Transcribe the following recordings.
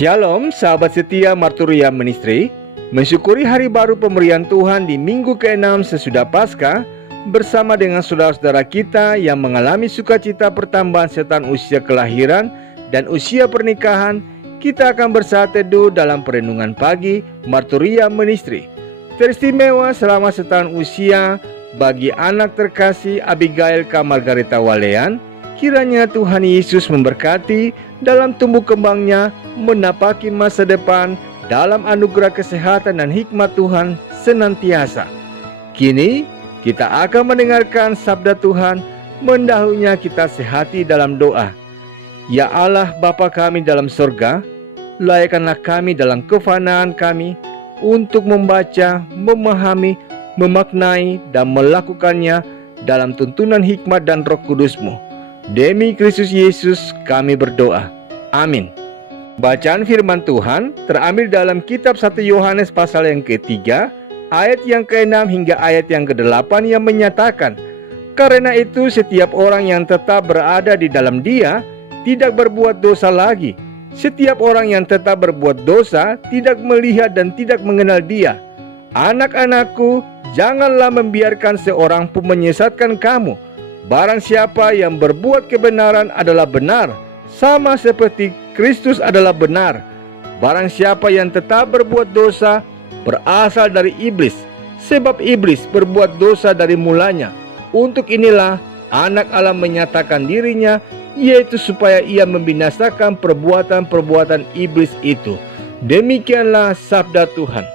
Shalom sahabat setia Marturia Ministry. Mensyukuri hari baru pemberian Tuhan di minggu ke-6 sesudah Paskah, bersama dengan saudara-saudara kita yang mengalami sukacita pertambahan serta usia kelahiran dan usia pernikahan. Kita akan bersaat teduh dalam perenungan pagi Marturia Ministry. Teristimewa selama setahun usia bagi anak terkasih Abigail K. Margareta Walean. Kiranya Tuhan Yesus memberkati dalam tumbuh kembangnya, menapaki masa depan dalam anugerah kesehatan dan hikmat Tuhan senantiasa. Kini kita akan mendengarkan sabda Tuhan. Mendahulunya kita sehati dalam doa. Ya Allah Bapa kami dalam surga, layakkanlah kami dalam kefanaan kami untuk membaca, memahami, memaknai, dan melakukannya dalam tuntunan hikmat dan Roh Kudus-Mu. Demi Kristus Yesus kami berdoa. Amin. Bacaan firman Tuhan terambil dalam kitab 1 Yohanes pasal yang ke-3, ayat yang ke-6 hingga ayat yang ke-8 yang menyatakan, karena itu setiap orang yang tetap berada di dalam Dia tidak berbuat dosa lagi. Setiap orang yang tetap berbuat dosa tidak melihat dan tidak mengenal Dia. Anak-anakku, janganlah membiarkan seorang pun menyesatkan kamu. Barang siapa yang berbuat kebenaran adalah benar, sama seperti Kristus adalah benar. Barang siapa yang tetap berbuat dosa berasal dari iblis, sebab iblis berbuat dosa dari mulanya. Untuk inilah anak Allah menyatakan dirinya, yaitu supaya ia membinasakan perbuatan-perbuatan iblis itu. Demikianlah sabda Tuhan.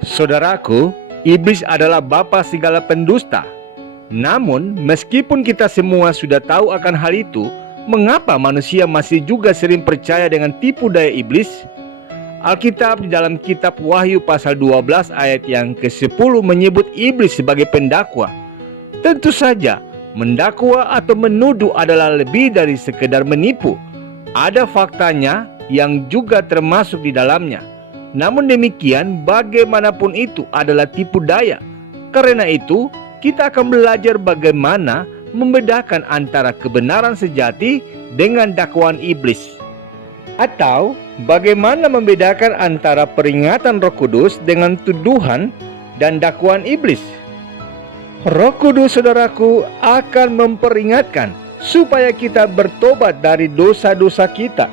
Saudaraku, iblis adalah bapa segala pendusta. Namun, meskipun kita semua sudah tahu akan hal itu, mengapa manusia masih juga sering percaya dengan tipu daya iblis? Alkitab di dalam kitab Wahyu pasal 12 ayat yang ke-10 menyebut iblis sebagai pendakwa. Tentu saja, mendakwa atau menuduh adalah lebih dari sekedar menipu. Ada faktanya yang juga termasuk di dalamnya. Namun demikian, bagaimanapun itu adalah tipu daya. Karena itu, kita akan belajar bagaimana membedakan antara kebenaran sejati dengan dakwaan iblis. Atau bagaimana membedakan antara peringatan Roh Kudus dengan tuduhan dan dakwaan iblis. Roh Kudus, saudaraku, akan memperingatkan supaya kita bertobat dari dosa-dosa kita.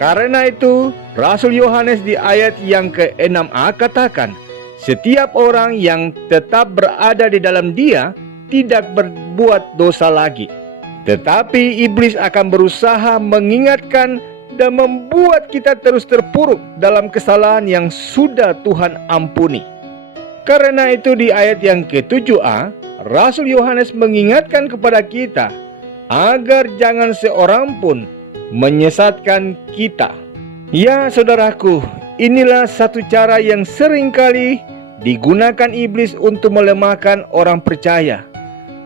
Karena itu, Rasul Yohanes di ayat yang ke-6a katakan, setiap orang yang tetap berada di dalam Dia tidak berbuat dosa lagi. Tetapi iblis akan berusaha mengingatkan dan membuat kita terus terpuruk dalam kesalahan yang sudah Tuhan ampuni. Karena itu di ayat yang ke-7a, Rasul Yohanes mengingatkan kepada kita agar jangan seorang pun menyesatkan kita. Ya saudaraku, inilah satu cara yang seringkali digunakan iblis untuk melemahkan orang percaya.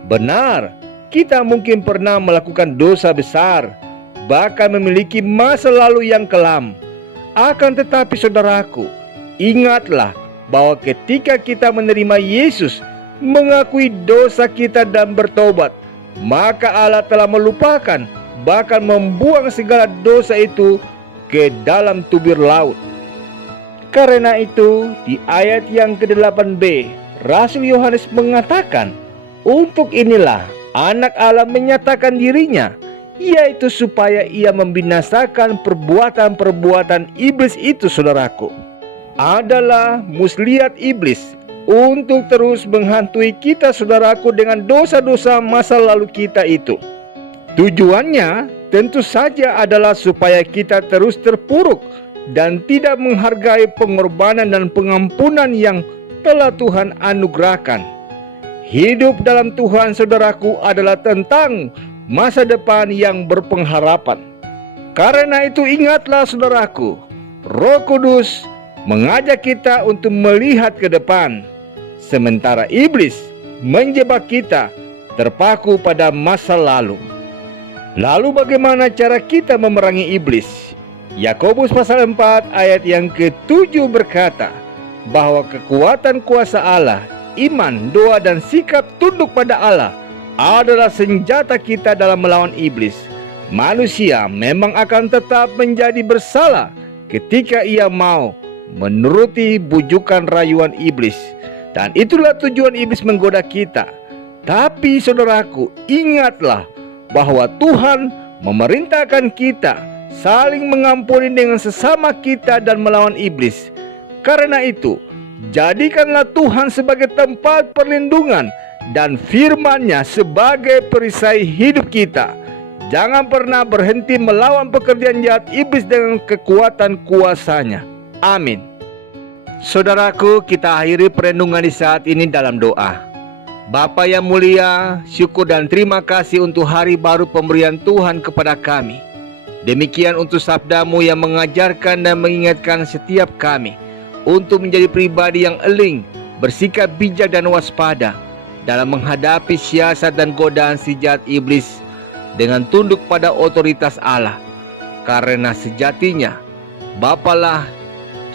Benar, kita mungkin pernah melakukan dosa besar, bahkan memiliki masa lalu yang kelam. Akan tetapi saudaraku, ingatlah bahwa ketika kita menerima Yesus, mengakui dosa kita dan bertobat, maka Allah telah melupakan, bahkan membuang segala dosa itu ke dalam tubir laut. Karena itu, di ayat yang ke-8b, Rasul Yohanes mengatakan, untuk inilah anak Allah menyatakan dirinya, yaitu supaya ia membinasakan perbuatan-perbuatan iblis itu. Saudaraku, adalah muslihat iblis untuk terus menghantui kita, saudaraku, dengan dosa-dosa masa lalu kita itu. Tujuannya tentu saja adalah supaya kita terus terpuruk dan tidak menghargai pengorbanan dan pengampunan yang telah Tuhan anugerahkan. Hidup dalam Tuhan, saudaraku, adalah tentang masa depan yang berpengharapan. Karena itu ingatlah saudaraku, Roh Kudus mengajak kita untuk melihat ke depan, sementara iblis menjebak kita terpaku pada masa lalu. Lalu bagaimana cara kita memerangi iblis? Yakobus pasal 4 ayat yang ke-7 berkata bahwa kekuatan kuasa Allah, iman, doa, dan sikap tunduk pada Allah adalah senjata kita dalam melawan iblis. Manusia memang akan tetap menjadi bersalah ketika ia mau menuruti bujukan rayuan iblis. Dan itulah tujuan iblis menggoda kita. Tapi saudaraku, ingatlah bahwa Tuhan memerintahkan kita saling mengampuni dengan sesama kita dan melawan iblis. Karena itu, jadikanlah Tuhan sebagai tempat perlindungan dan firman-Nya sebagai perisai hidup kita. Jangan pernah berhenti melawan pekerjaan jahat iblis dengan kekuatan kuasa-Nya. Amin. Saudaraku, kita akhiri perenungan di saat ini dalam doa. Bapa yang mulia, syukur dan terima kasih untuk hari baru pemberian Tuhan kepada kami. Demikian untuk sabda-Mu yang mengajarkan dan mengingatkan setiap kami untuk menjadi pribadi yang eling, bersikap bijak dan waspada dalam menghadapi siasat dan godaan si jahat iblis dengan tunduk pada otoritas Allah. Karena sejatinya Bapalah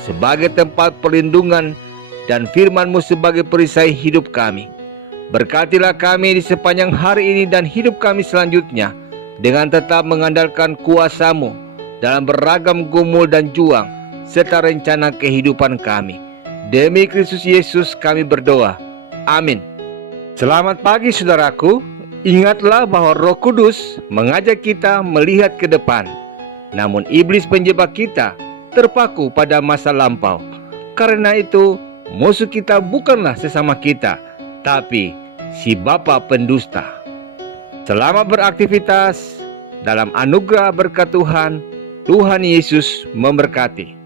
sebagai tempat perlindungan dan firman-Mu sebagai perisai hidup kami. Berkatilah kami di sepanjang hari ini dan hidup kami selanjutnya dengan tetap mengandalkan kuasa-Mu dalam beragam gumul dan juang serta rencana kehidupan kami. Demi Kristus Yesus kami berdoa. Amin. Selamat pagi saudaraku. Ingatlah bahwa Roh Kudus mengajak kita melihat ke depan. Namun iblis penjebak kita terpaku pada masa lampau. Karena itu, musuh kita bukanlah sesama kita, tapi si bapa pendusta. Selamat beraktivitas dalam anugerah berkat Tuhan. Tuhan Yesus memberkati.